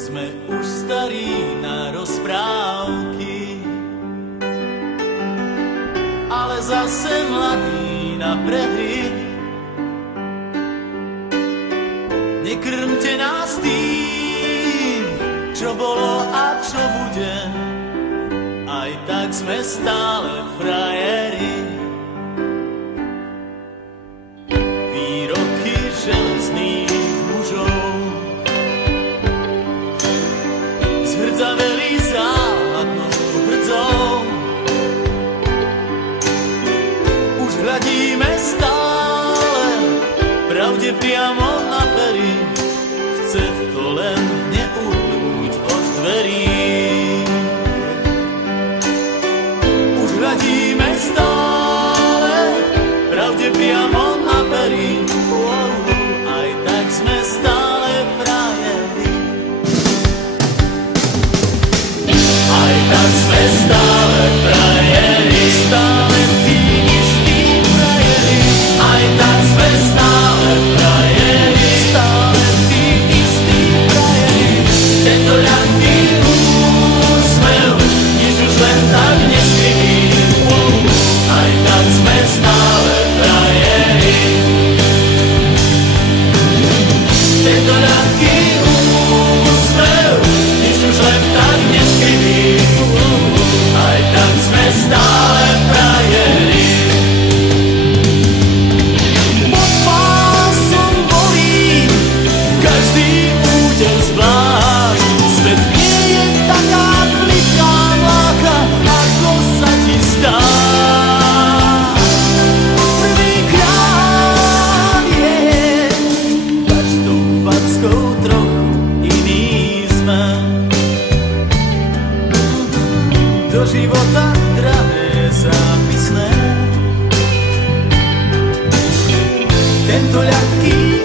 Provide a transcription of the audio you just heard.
Sme už starí na rozprávky, ale zase mladí na prehry. Nekrmte nás tým, čo bolo a čo bude, aj tak sme stále frajeri. Výroky železných mužov zhrdzaveli záhadnou hrdzou. Už hľadíme stále pravde priamo na pery, chce to len neuhnúť od dverí. Už hľadíme stále pravde priamo na pery, aj tak sme stále frajeri. Aj tak sme stále frajeri, stále tí istí frajeri. Aj tak sme stále frajeri, stále tí istí frajeri. Tento ľahký úsmev, nič už len tak neskrytý. Aj tak sme stále frajeri. Tento ľahký úsmev, nič už len tak neskrytý. Aj tak sme stále frajeri. Pod pásom bolí každý úder zvlášť. Svet nie je taká plitká mláka, ako sa ti zdá. Prvýkrát je každou fackou trochu iný sme. Do života drahé zápisné. Tento ľahký